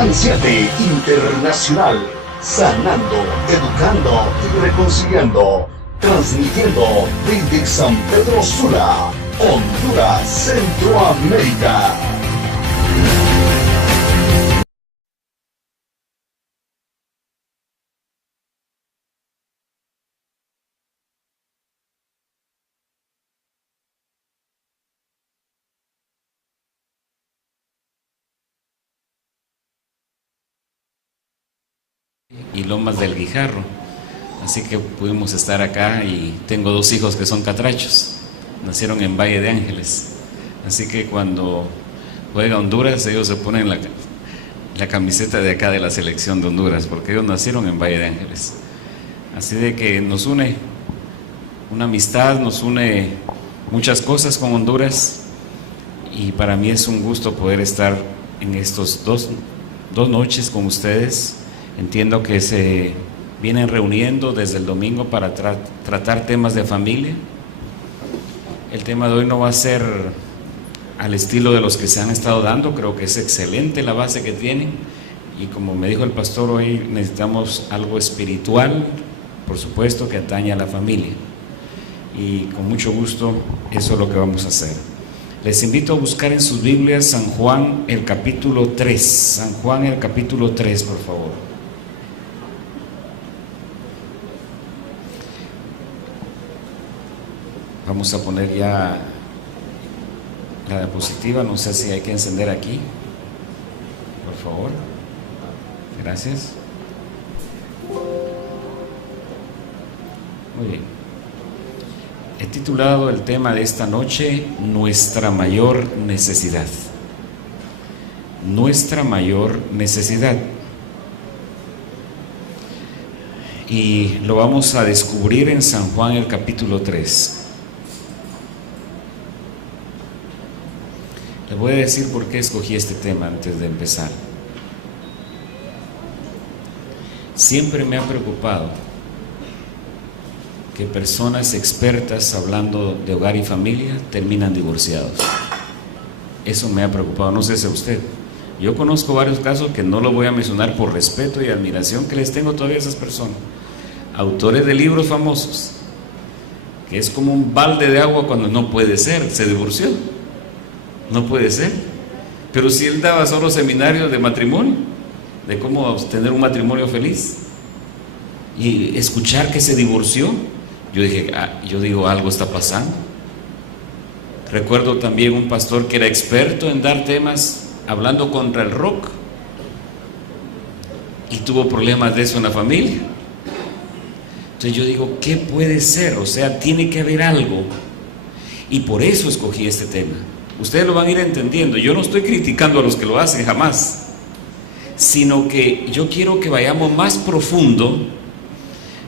Plan 7 Internacional, sanando, educando y reconciliando, transmitiendo desde San Pedro Sula, Honduras, Centroamérica. Y Lomas del Guijarro, así que pudimos estar acá y tengo 2 hijos que son catrachos, nacieron en Valle de Ángeles, así que cuando juega Honduras ellos se ponen la camiseta de acá de la selección de Honduras, porque ellos nacieron en Valle de Ángeles, así de que nos une una amistad, nos une muchas cosas con Honduras, y para mí es un gusto poder estar en estos dos noches con ustedes. Entiendo que se vienen reuniendo desde el domingo para tratar temas de familia. El tema de hoy no va a ser al estilo de los que se han estado dando, creo que es excelente la base que tienen, y como me dijo el pastor, hoy necesitamos algo espiritual, por supuesto, que atañe a la familia, y con mucho gusto eso es lo que vamos a hacer. Les invito a buscar en sus Biblias San Juan el capítulo 3, San Juan el capítulo 3, por favor. Vamos a poner ya la diapositiva, no sé si hay que encender aquí, por favor. Gracias. Muy bien. He titulado el tema de esta noche, Nuestra mayor necesidad. Nuestra mayor necesidad. Y lo vamos a descubrir en San Juan el capítulo 3. Les voy a decir por qué escogí este tema antes de empezar. Siempre me ha preocupado que personas expertas hablando de hogar y familia terminan divorciados. Eso me ha preocupado, no sé si a usted. Yo conozco varios casos que no lo voy a mencionar por respeto y admiración que les tengo todavía a esas personas. Autores de libros famosos, que es como un balde de agua cuando no puede ser, se divorció. No puede ser. Pero si él daba solo seminarios de matrimonio, de cómo tener un matrimonio feliz, y escuchar que se divorció, yo dije, yo digo, algo está pasando. Recuerdo también un pastor que era experto en dar temas hablando contra el rock, y tuvo problemas de eso en la familia. Entonces yo digo, ¿qué puede ser? O sea, tiene que haber algo, y por eso escogí este tema. Ustedes lo van a ir entendiendo. Yo no estoy criticando a los que lo hacen, jamás, sino que yo quiero que vayamos más profundo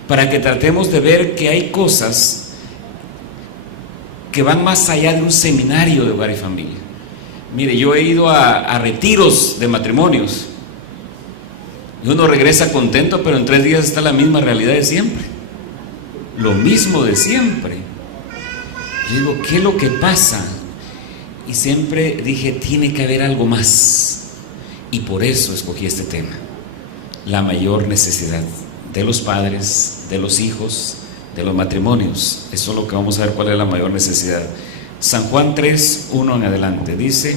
para que tratemos de ver que hay cosas que van más allá de un seminario de hogar y familia. Mire, yo he ido a retiros de matrimonios y uno regresa contento, pero en 3 días está la misma realidad de siempre, lo mismo de siempre. Yo digo, ¿qué es lo que pasa? Y siempre dije, tiene que haber algo más, y por eso escogí este tema, la mayor necesidad de los padres, de los hijos, de los matrimonios. Eso es lo que vamos a ver, cuál es la mayor necesidad. San Juan 3, 1 en adelante, dice: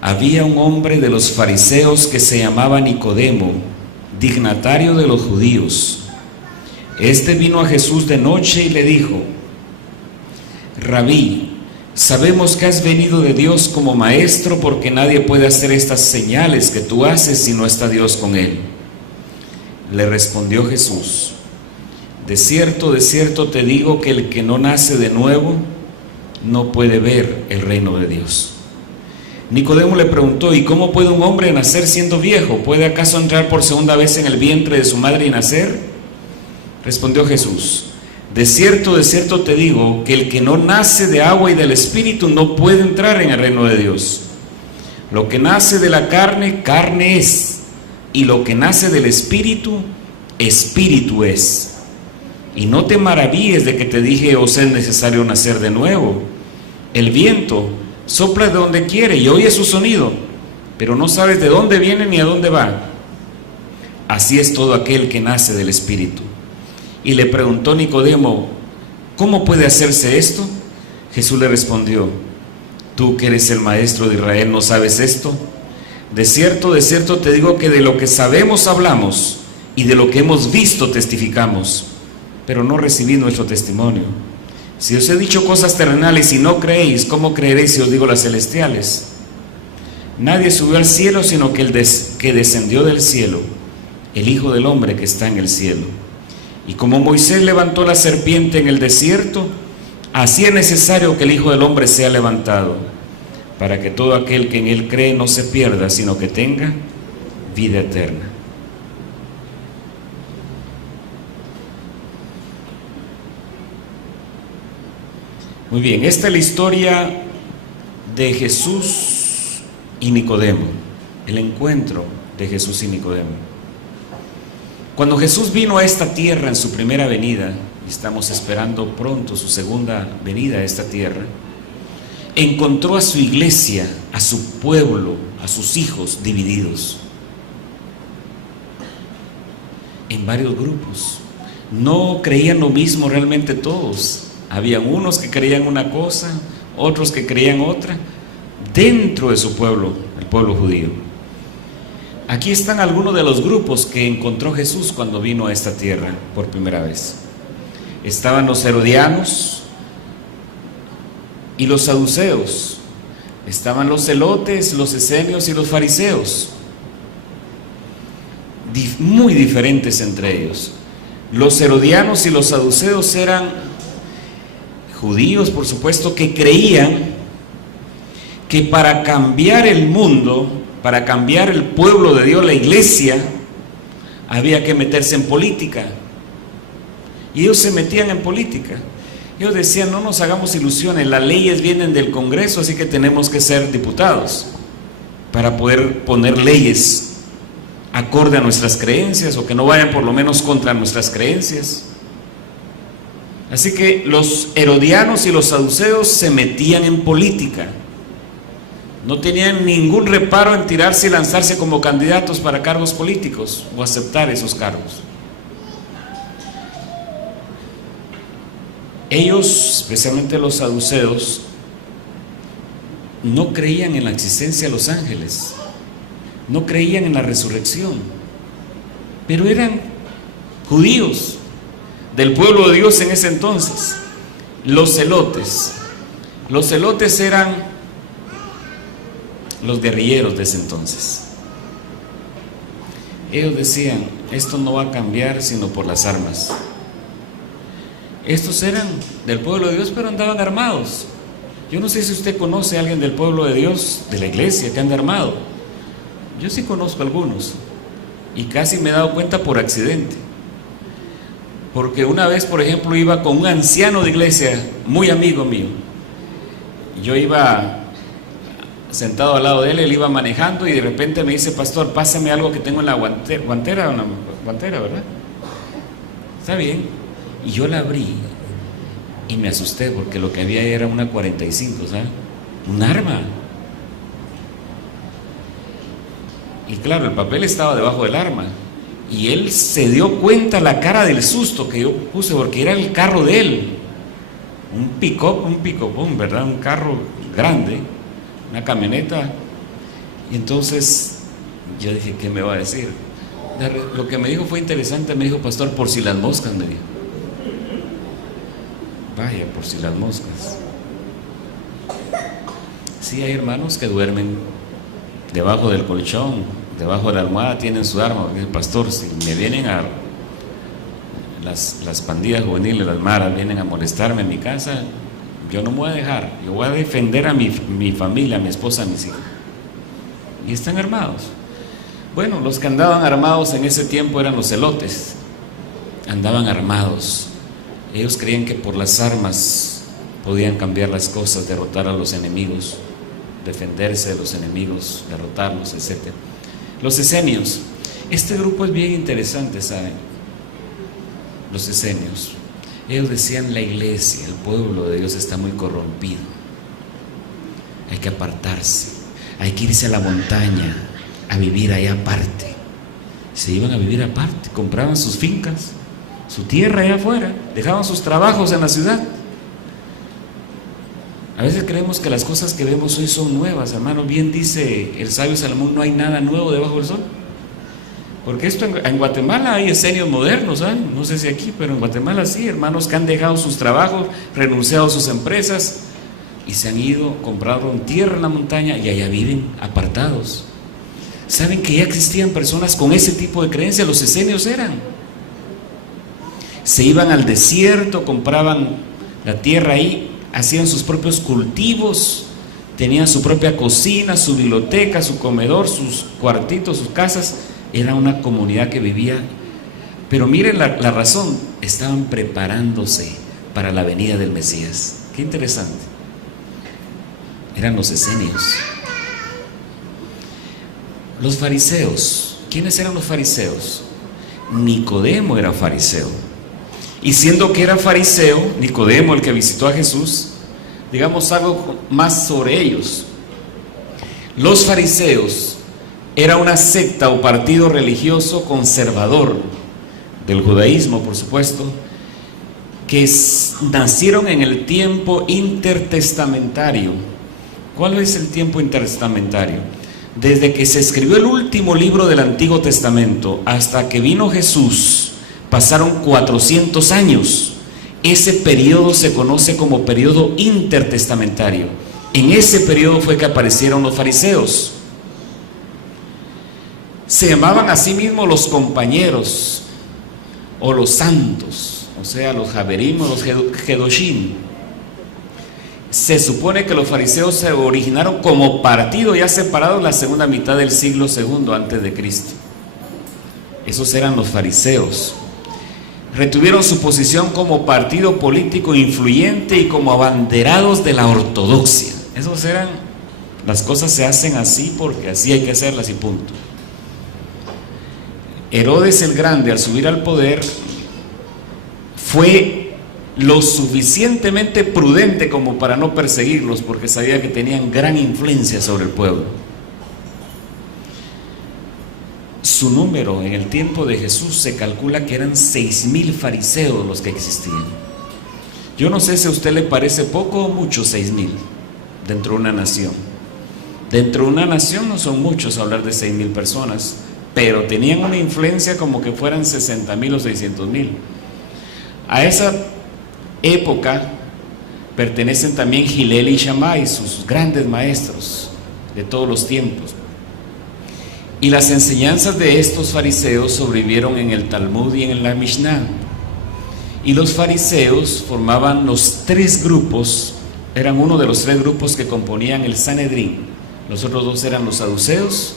había un hombre de los fariseos que se llamaba Nicodemo, dignatario de los judíos. Este vino a Jesús de noche y le dijo: Rabí, sabemos que has venido de Dios como maestro, porque nadie puede hacer estas señales que tú haces si no está Dios con él. Le respondió Jesús: de cierto te digo que el que no nace de nuevo no puede ver el reino de Dios. Nicodemo le preguntó: ¿y cómo puede un hombre nacer siendo viejo? ¿Puede acaso entrar por segunda vez en el vientre de su madre y nacer? Respondió Jesús: de cierto te digo que el que no nace de agua y del Espíritu no puede entrar en el reino de Dios. Lo que nace de la carne, carne es, y lo que nace del Espíritu, Espíritu es. Y no te maravilles de que te dije, os es necesario nacer de nuevo. El viento sopla de donde quiere y oye su sonido, pero no sabes de dónde viene ni a dónde va. Así es todo aquel que nace del Espíritu. Y le preguntó Nicodemo: ¿cómo puede hacerse esto? Jesús le respondió: tú que eres el maestro de Israel, ¿no sabes esto? De cierto te digo que de lo que sabemos hablamos, y de lo que hemos visto testificamos, pero no recibí nuestro testimonio. Si os he dicho cosas terrenales y no creéis, ¿cómo creeréis si os digo las celestiales? Nadie subió al cielo sino que el que descendió del cielo, el Hijo del Hombre que está en el cielo. Y como Moisés levantó la serpiente en el desierto, así es necesario que el Hijo del Hombre sea levantado, para que todo aquel que en él cree no se pierda, sino que tenga vida eterna. Muy bien, esta es la historia de Jesús y Nicodemo, el encuentro de Jesús y Nicodemo. Cuando Jesús vino a esta tierra en su primera venida, y estamos esperando pronto su segunda venida a esta tierra, encontró a su iglesia, a su pueblo, a sus hijos divididos en varios grupos. No creían lo mismo realmente todos. Habían unos que creían una cosa, otros que creían otra, dentro de su pueblo, el pueblo judío. Aquí están algunos de los grupos que encontró Jesús cuando vino a esta tierra por primera vez. Estaban los herodianos y los saduceos. Estaban los celotes, los esenios y los fariseos. Muy diferentes entre ellos. Los herodianos y los saduceos eran judíos, por supuesto, que creían que para cambiar el mundo, para cambiar el pueblo de Dios, la iglesia, había que meterse en política. Y ellos se metían en política. Ellos decían: no nos hagamos ilusiones, las leyes vienen del Congreso, así que tenemos que ser diputados para poder poner leyes acorde a nuestras creencias, o que no vayan por lo menos contra nuestras creencias. Así que los herodianos y los saduceos se metían en política. No tenían ningún reparo en tirarse y lanzarse como candidatos para cargos políticos o aceptar esos cargos. Ellos, especialmente los saduceos, no creían en la existencia de los ángeles, no creían en la resurrección, pero eran judíos del pueblo de Dios en ese entonces. Los celotes eran los guerrilleros de ese entonces. Ellos decían: esto no va a cambiar sino por las armas. Estos eran del pueblo de Dios, pero andaban armados. Yo no sé si usted conoce a alguien del pueblo de Dios, de la iglesia, que anda armado. Yo sí conozco algunos, y casi me he dado cuenta por accidente. Porque una vez, por ejemplo, iba con un anciano de iglesia, muy amigo mío. Yo iba sentado al lado de él, él iba manejando, y de repente me dice: pastor, pásame algo que tengo en la guantera, ¿verdad? Está bien. Y yo la abrí y me asusté, porque lo que había era una 45, ¿sabes? Un arma. Y claro, el papel estaba debajo del arma. Y él se dio cuenta, la cara del susto que yo puse, porque era el carro de él. Un pick-up, ¿verdad? Un carro grande, una camioneta. Y entonces yo dije: ¿qué me va a decir? Lo que me dijo fue interesante. Me dijo: pastor, por si las moscas, me dijo. Vaya, por si las moscas. Sí, hay hermanos que duermen debajo del colchón, debajo de la almohada, tienen su arma. Porque, pastor, si me vienen a las pandillas juveniles, las maras, vienen a molestarme en mi casa, yo no me voy a dejar. Yo voy a defender a mi familia, a mi esposa, a mis hijos. Y están armados. Bueno, los que andaban armados en ese tiempo eran los celotes. Andaban armados. Ellos creían que por las armas podían cambiar las cosas, derrotar a los enemigos, defenderse de los enemigos, derrotarlos, etc. Los esenios. Este grupo es bien interesante, ¿saben? Los esenios. Ellos decían: la iglesia, el pueblo de Dios está muy corrompido. Hay que apartarse. hay que irse a la montaña a vivir allá aparte. Se iban a vivir aparte, compraban sus fincas, su tierra allá afuera, dejaban sus trabajos en la ciudad. A veces creemos que las cosas que vemos hoy son nuevas, hermano. Bien dice el sabio Salomón, no hay nada nuevo debajo del sol. Porque esto en Guatemala hay esenios modernos, ¿sabes? No sé si aquí, pero en Guatemala sí, hermanos que han dejado sus trabajos, renunciado a sus empresas y se han ido, compraron tierra en la montaña y allá viven apartados. ¿Saben que ya existían personas con ese tipo de creencia? Los esenios eran. Se iban al desierto, compraban la tierra ahí, hacían sus propios cultivos, tenían su propia cocina, su biblioteca, su comedor, sus cuartitos, sus casas. Era una comunidad que vivía. Pero miren la razón, estaban preparándose para la venida del Mesías. Qué interesante. Eran los esenios. Los fariseos. ¿Quiénes eran los fariseos? Nicodemo era fariseo. Y siendo que era fariseo, Nicodemo, el que visitó a Jesús, digamos algo más sobre ellos. Los fariseos era una secta o partido religioso conservador del judaísmo, por supuesto, que nacieron en el tiempo intertestamentario. ¿Cuál es el tiempo intertestamentario? Desde que se escribió el último libro del Antiguo Testamento hasta que vino Jesús, pasaron 400 años. Ese periodo se conoce como periodo intertestamentario. En ese periodo fue que aparecieron los fariseos. Se llamaban a sí mismos los compañeros o los santos, o sea, los Javerim o los Kedoshim. Se supone que los fariseos se originaron como partido ya separado en la segunda mitad del siglo II antes de Cristo. Esos eran los fariseos. Retuvieron su posición como partido político influyente y como abanderados de la ortodoxia. Esos eran, las cosas se hacen así porque así hay que hacerlas y punto. Herodes el Grande, al subir al poder, fue lo suficientemente prudente como para no perseguirlos, porque sabía que tenían gran influencia sobre el pueblo. Su número en el tiempo de Jesús se calcula que eran 6,000 fariseos los que existían. Yo no sé si a usted le parece poco o mucho 6,000 dentro de una nación. Dentro de una nación no son muchos hablar de 6,000 personas, pero tenían una influencia como que fueran 60,000 o 600,000. A esa época pertenecen también Gilel y Shammai, sus grandes maestros de todos los tiempos. Y las enseñanzas de estos fariseos sobrevivieron en el Talmud y en la Mishnah. Y los fariseos formaban los tres grupos, eran uno de los tres grupos que componían el Sanedrín. Los otros dos eran los saduceos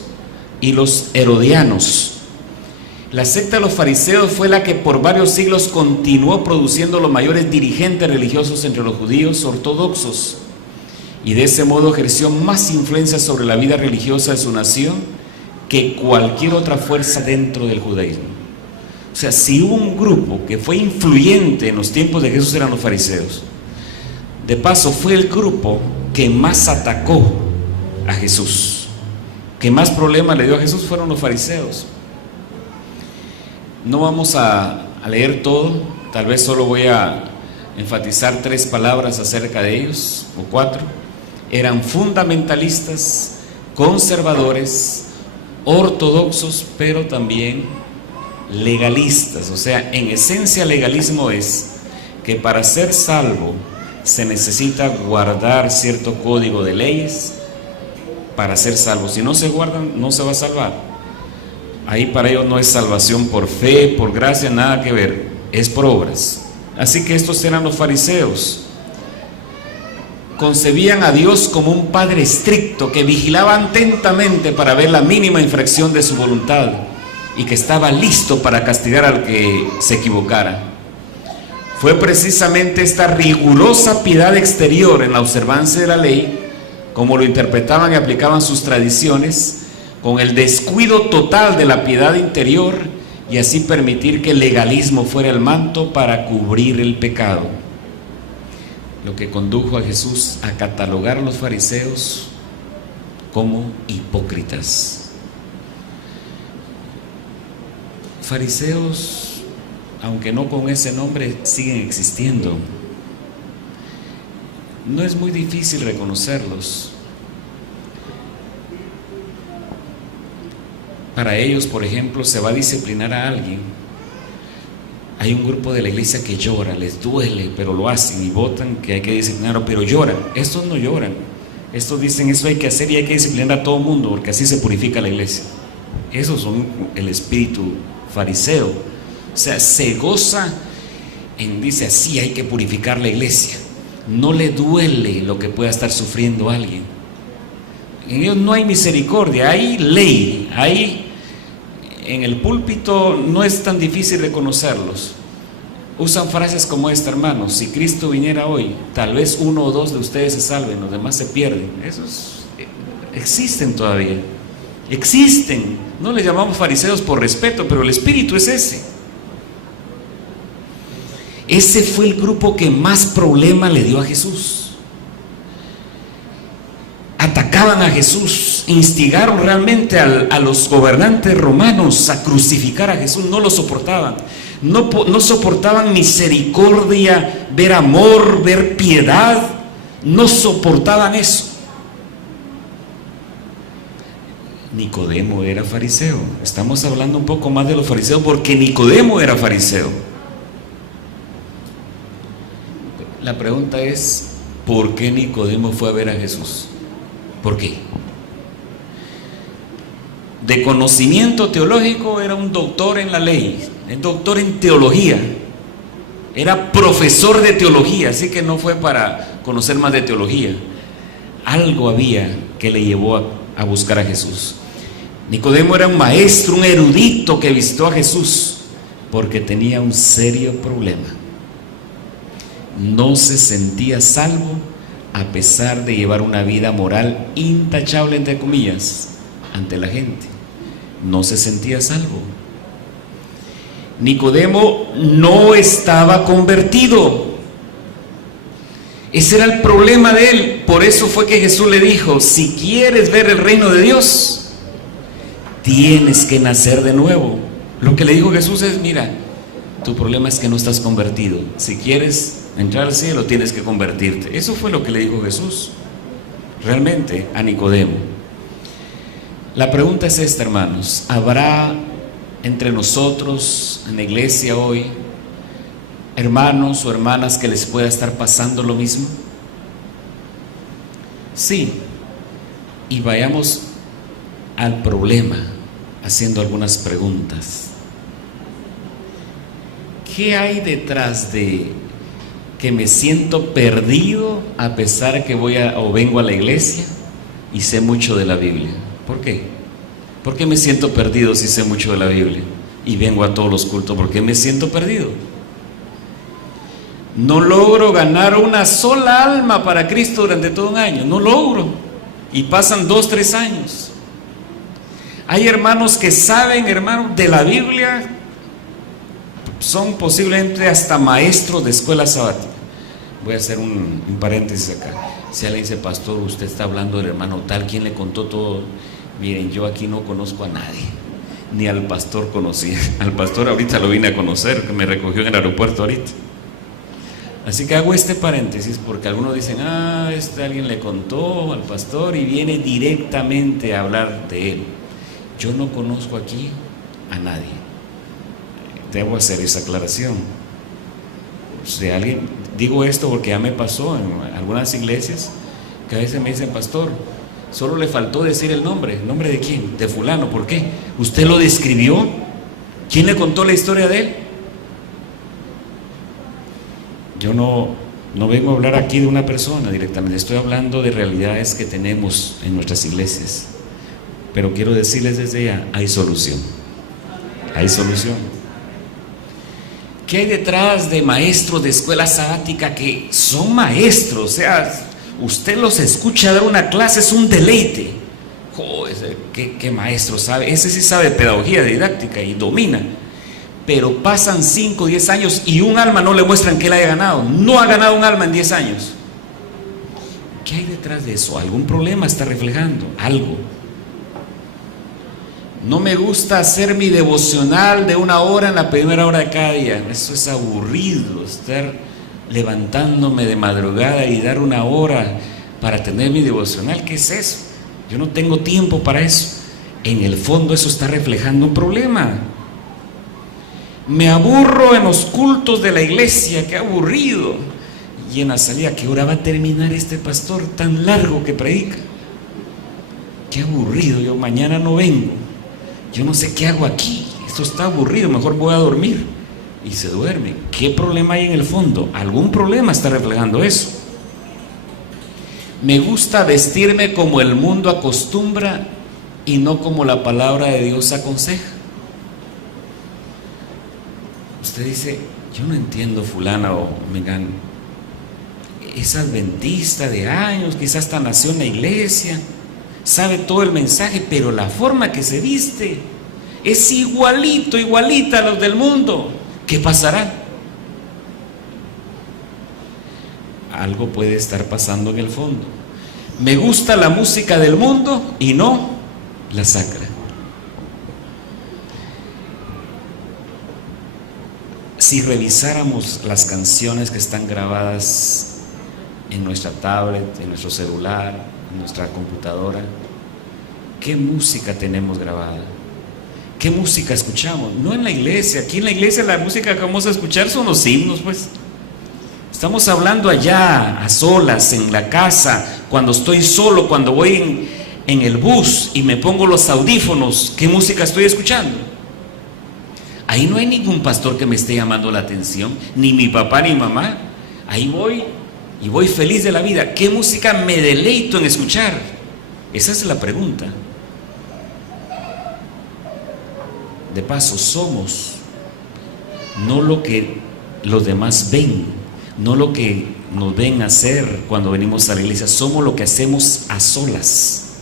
y los herodianos. La secta de los fariseos fue la que por varios siglos continuó produciendo los mayores dirigentes religiosos entre los judíos ortodoxos, y de ese modo ejerció más influencia sobre la vida religiosa de su nación que cualquier otra fuerza dentro del judaísmo. O sea, si hubo un grupo que fue influyente en los tiempos de Jesús, eran los fariseos. De paso, fue el grupo que más atacó a Jesús, que más problemas le dio a Jesús, fueron los fariseos. No vamos a leer todo, tal vez solo voy a enfatizar 3 palabras acerca de ellos, o 4. Eran fundamentalistas, conservadores, ortodoxos, pero también legalistas. O sea, en esencia legalismo es que para ser salvo se necesita guardar cierto código de leyes para ser salvo. Si no se guardan, no se va a salvar. Ahí para ellos no es salvación por fe, por gracia, nada que ver, es por obras. Así que estos eran los fariseos. Concebían a Dios como un padre estricto que vigilaba atentamente para ver la mínima infracción de su voluntad y que estaba listo para castigar al que se equivocara. Fue precisamente esta rigurosa piedad exterior en la observancia de la ley, como lo interpretaban y aplicaban sus tradiciones, con el descuido total de la piedad interior, y así permitir que el legalismo fuera el manto para cubrir el pecado. Lo que condujo a Jesús a catalogar a los fariseos como hipócritas. Fariseos, aunque no con ese nombre, siguen existiendo. No es muy difícil reconocerlos. Para ellos, por ejemplo, se va a disciplinar a alguien. Hay un grupo de la iglesia que llora, les duele, pero lo hacen y votan que hay que disciplinarlo, pero lloran. Estos no lloran. Estos dicen, eso hay que hacer y hay que disciplinar a todo el mundo, porque así se purifica la iglesia. Esos son el espíritu fariseo. O sea, se goza en, dice, así hay que purificar la iglesia. No le duele lo que pueda estar sufriendo alguien. En ellos no hay misericordia, hay ley, hay, en el púlpito no es tan difícil reconocerlos. Usan frases como esta, hermanos: si Cristo viniera hoy, tal vez 1 o 2 de ustedes se salven, los demás se pierden. Esos existen todavía, existen. No les llamamos fariseos por respeto, pero el espíritu es ese. Ese fue el grupo que más problema le dio a Jesús. Atacaban a Jesús, instigaron realmente a los gobernantes romanos a crucificar a Jesús. No lo soportaban, no soportaban misericordia, ver amor, ver piedad, no soportaban eso. Nicodemo era fariseo. Estamos hablando un poco más de los fariseos porque Nicodemo era fariseo. La pregunta es, ¿por qué Nicodemo fue a ver a Jesús? ¿Por qué? De conocimiento teológico era un doctor en la ley, es doctor en teología, era profesor de teología, así que no fue para conocer más de teología. Algo había que le llevó a buscar a Jesús. Nicodemo era un maestro, un erudito que visitó a Jesús porque tenía un serio problema. No se sentía salvo a pesar de llevar una vida moral intachable, entre comillas, ante la gente. No se sentía salvo. Nicodemo no estaba convertido. Ese era el problema de él. Por eso fue que Jesús le dijo: si quieres ver el reino de Dios, tienes que nacer de nuevo. Lo que le dijo Jesús es: mira, tu problema es que no estás convertido. Si quieres entrar al cielo, tienes que convertirte. Eso fue lo que le dijo Jesús realmente a Nicodemo. La pregunta es esta, hermanos: ¿habrá entre nosotros en la iglesia hoy hermanos o hermanas que les pueda estar pasando lo mismo? Sí. Y vayamos al problema haciendo algunas preguntas. ¿Qué hay detrás de que me siento perdido a pesar que vengo a la iglesia y sé mucho de la Biblia? ¿Por qué? ¿Por qué me siento perdido si sé mucho de la Biblia y vengo a todos los cultos? ¿Por qué me siento perdido? No logro ganar una sola alma para Cristo durante todo un año. No logro. Y pasan 2, 3 años. Hay hermanos que saben, hermanos, de la Biblia. Son posiblemente hasta maestros de escuela sabática. Voy a hacer un paréntesis acá. Si alguien dice: pastor, usted está hablando del hermano tal, ¿quién le contó todo? Miren, yo aquí no conozco a nadie, ni al pastor conocía. Al pastor ahorita lo vine a conocer, que me recogió en el aeropuerto ahorita. Así que hago este paréntesis porque algunos dicen: alguien le contó al pastor y viene directamente a hablar de él. Yo no conozco aquí a nadie. Debo hacer esa aclaración. Si alguien, digo esto porque ya me pasó en algunas iglesias que a veces me dicen: pastor, solo le faltó decir el nombre. ¿El nombre de quién? De fulano. ¿Por qué? ¿Usted lo describió? ¿Quién le contó la historia de él? Yo no vengo a hablar aquí de una persona directamente, estoy hablando de realidades que tenemos en nuestras iglesias. Pero quiero decirles desde ya: hay solución. Hay solución. ¿Qué hay detrás de maestros de escuela sabática que son maestros? O sea, usted los escucha dar una clase, es un deleite. Joder, ¿qué maestro sabe? Ese sí sabe pedagogía didáctica y domina. Pero pasan 5 o 10 años y un alma no le muestran que él haya ganado. No ha ganado un alma en 10 años. ¿Qué hay detrás de eso? ¿Algún problema está reflejando? Algo. No me gusta hacer mi devocional de 1 hora en la primera hora de cada día. Eso es aburrido, estar levantándome de madrugada y dar 1 hora para tener mi devocional. ¿Qué es eso? Yo no tengo tiempo para eso. En el fondo eso está reflejando un problema. Me aburro en los cultos de la iglesia, qué aburrido. Y en la salida, ¿qué hora va a terminar este pastor tan largo que predica? Qué aburrido, yo mañana no vengo. Yo no sé qué hago aquí, esto está aburrido, mejor voy a dormir. Y se duerme. ¿Qué problema hay en el fondo? Algún problema está reflejando eso. Me gusta vestirme como el mundo acostumbra y no como la palabra de Dios aconseja. Usted dice, yo no entiendo fulana o mengano. Es adventista de años, quizás hasta nació en la iglesia, sabe todo el mensaje, pero la forma que se viste es igualita a los del mundo. ¿Qué pasará? Algo puede estar pasando en el fondo. Me gusta la música del mundo y no la sacra. Si revisáramos las canciones que están grabadas en nuestra tablet, en nuestro celular, en nuestra computadora, ¿qué música tenemos grabada? ¿Qué música escuchamos? No en la iglesia. Aquí en la iglesia la música que vamos a escuchar son los himnos, pues. Estamos hablando allá, a solas, en la casa, cuando estoy solo, cuando voy en el bus y me pongo los audífonos, ¿qué música estoy escuchando? Ahí no hay ningún pastor que me esté llamando la atención, ni mi papá ni mamá. Ahí voy y voy feliz de la vida. ¿Qué música me deleito en escuchar? Esa es la pregunta. De paso, somos no lo que los demás ven, no lo que nos ven hacer cuando venimos a la iglesia, somos lo que hacemos a solas,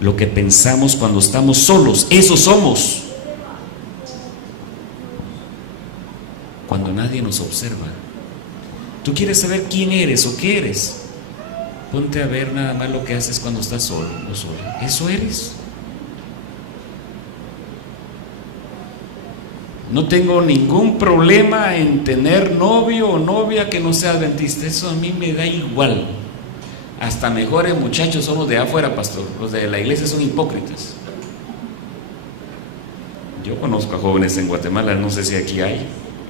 lo que pensamos cuando estamos solos, eso somos. Cuando nadie nos observa. ¿Tú quieres saber quién eres o qué eres? Ponte a ver nada más lo que haces cuando estás solo o sola. Eso eres. No tengo ningún problema en tener novio o novia que no sea adventista. Eso a mí me da igual. Hasta mejores muchachos son los de afuera, pastor. Los de la iglesia son hipócritas. Yo conozco a jóvenes en Guatemala, no sé si aquí hay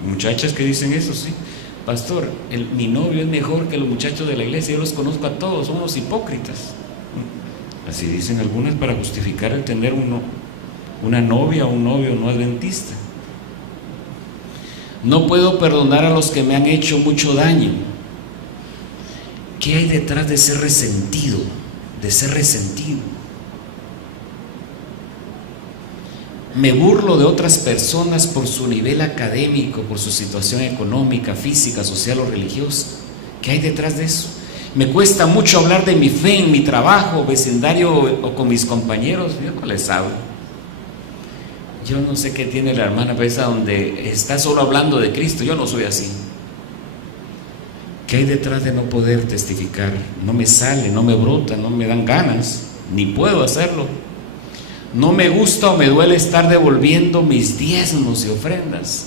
muchachas que dicen eso, sí. Pastor, mi novio es mejor que los muchachos de la iglesia, yo los conozco a todos, son unos hipócritas. Así dicen algunas para justificar el tener una novia o un novio no adventista. No puedo perdonar a los que me han hecho mucho daño. ¿Qué hay detrás de ser resentido? De ser resentido. Me burlo de otras personas por su nivel académico, por su situación económica, física, social o religiosa. ¿Qué hay detrás de eso? Me cuesta mucho hablar de mi fe en mi trabajo, vecindario o con mis compañeros. Yo no les hablo. Yo no sé qué tiene la hermana esa donde está solo hablando de Cristo. Yo no soy así. ¿Qué hay detrás de no poder testificar? No me sale, no me brota, no me dan ganas, ni puedo hacerlo. No me gusta o me duele estar devolviendo mis diezmos y ofrendas.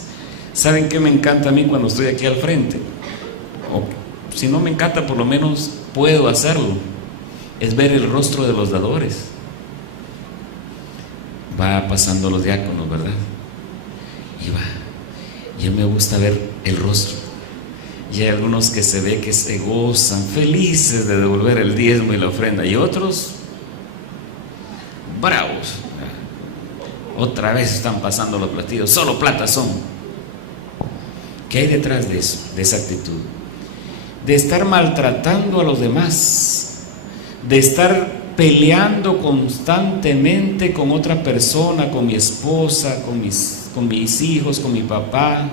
¿Saben qué me encanta a mí cuando estoy aquí al frente? O si no me encanta, por lo menos puedo hacerlo. Es ver el rostro de los dadores. Va pasando los diáconos, ¿verdad? Y va. Y a mí me gusta ver el rostro. Y hay algunos que se ve que se gozan, felices de devolver el diezmo y la ofrenda. Y otros bravos. Otra vez están pasando los platillos, solo plata son. ¿Qué hay detrás de eso, de esa actitud? De estar maltratando a los demás, de estar peleando constantemente con otra persona, con mi esposa, con mis hijos, con mi papá,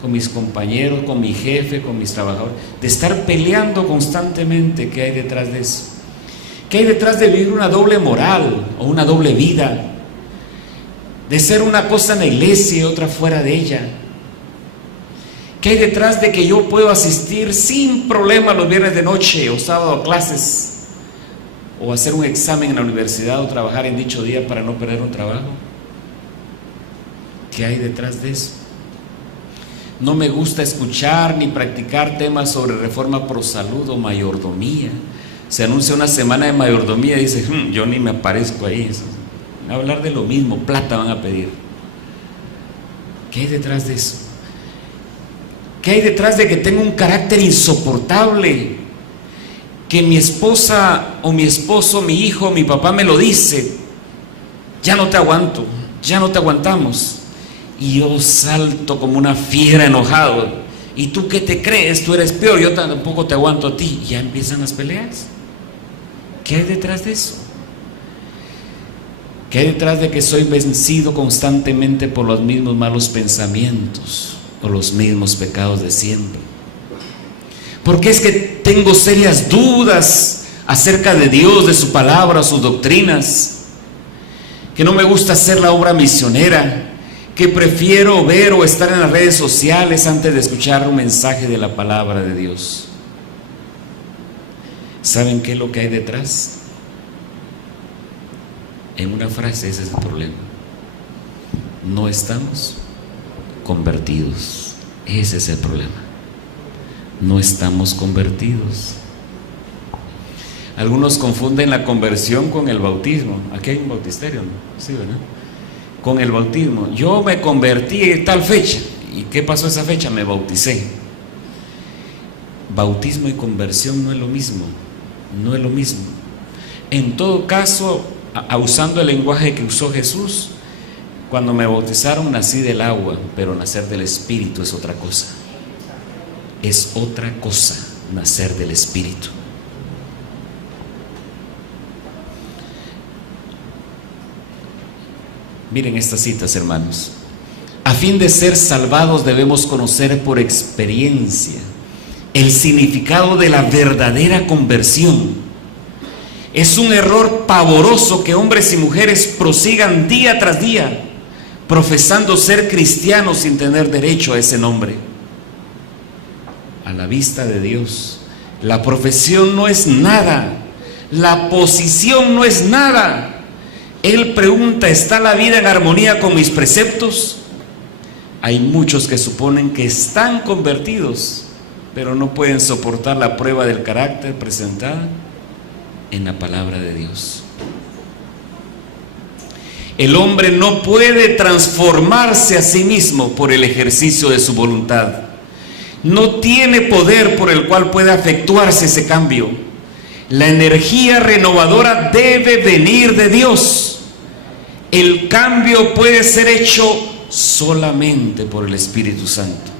con mis compañeros, con mi jefe, con mis trabajadores, de estar peleando constantemente. ¿Qué hay detrás de eso? ¿Qué hay detrás de vivir una doble moral o una doble vida? De ser una cosa en la iglesia y otra fuera de ella. ¿Qué hay detrás de que yo puedo asistir sin problema los viernes de noche o sábado a clases, o hacer un examen en la universidad, o trabajar en dicho día para no perder un trabajo? ¿Qué hay detrás de eso? No me gusta escuchar ni practicar temas sobre reforma pro salud o mayordomía. Se anuncia una semana de mayordomía y dice, yo ni me aparezco ahí. Van a hablar de lo mismo, plata van a pedir. ¿Qué hay detrás de eso? ¿Qué hay detrás de que tengo un carácter insoportable? Que mi esposa o mi esposo, mi hijo, mi papá me lo dice, ya no te aguanto, ya no te aguantamos. Y yo salto como una fiera enojado. ¿Y tú qué te crees? Tú eres peor, yo tampoco te aguanto a ti. Y ya empiezan las peleas. ¿Qué hay detrás de eso? ¿Qué hay detrás de que soy vencido constantemente por los mismos malos pensamientos o los mismos pecados de siempre? Porque es que tengo serias dudas acerca de Dios, de su palabra, sus doctrinas, que no me gusta hacer la obra misionera, que prefiero ver o estar en las redes sociales antes de escuchar un mensaje de la palabra de Dios. ¿Saben qué es lo que hay detrás? En una frase, ese es el problema: no estamos convertidos. Ese es el problema. No estamos convertidos. Algunos confunden la conversión con el bautismo. Aquí hay un bautisterio, ¿no? Sí, ¿verdad? Con el bautismo. Yo me convertí en tal fecha. ¿Y qué pasó esa fecha? Me bauticé. Bautismo y conversión no es lo mismo. No es lo mismo. En todo caso, usando el lenguaje que usó Jesús, cuando me bautizaron nací del agua, pero nacer del Espíritu es otra cosa. Es otra cosa nacer del Espíritu. Miren estas citas, hermanos. A fin de ser salvados debemos conocer por experiencia el significado de la verdadera conversión. Es un error pavoroso que hombres y mujeres prosigan día tras día profesando ser cristianos sin tener derecho a ese nombre. A la vista de Dios, la profesión no es nada, la posición no es nada. Él pregunta, ¿está la vida en armonía con mis preceptos? Hay muchos que suponen que están convertidos, pero no pueden soportar la prueba del carácter presentada en la palabra de Dios. El hombre no puede transformarse a sí mismo por el ejercicio de su voluntad. No tiene poder por el cual pueda efectuarse ese cambio. La energía renovadora debe venir de Dios. El cambio puede ser hecho solamente por el Espíritu Santo.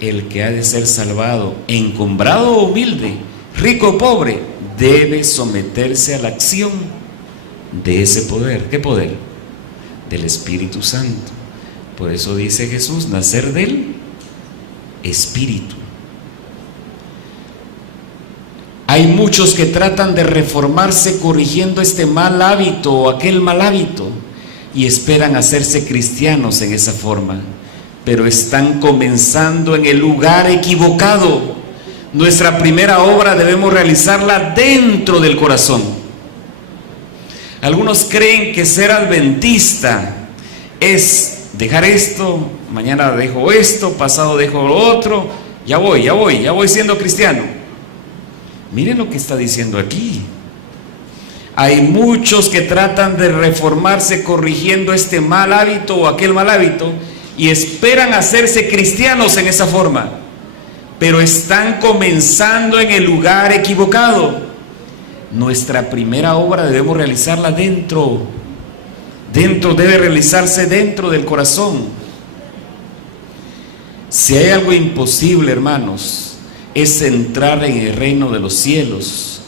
El que ha de ser salvado, encumbrado o humilde, rico o pobre, debe someterse a la acción de ese poder. ¿Qué poder? Del Espíritu Santo. Por eso dice Jesús, nacer del Espíritu. Hay muchos que tratan de reformarse corrigiendo este mal hábito o aquel mal hábito y esperan hacerse cristianos en esa forma, pero están comenzando en el lugar equivocado. Nuestra primera obra debemos realizarla dentro del corazón. Algunos creen que ser adventista es dejar esto, mañana dejo esto, pasado dejo lo otro, ya voy siendo cristiano. Miren lo que está diciendo aquí. Hay muchos que tratan de reformarse corrigiendo este mal hábito o aquel mal hábito y esperan hacerse cristianos en esa forma, pero están comenzando en el lugar equivocado. Nuestra primera obra debemos realizarla dentro. Debe realizarse dentro del corazón. Si hay algo imposible, hermanos, es entrar en el reino de los cielos,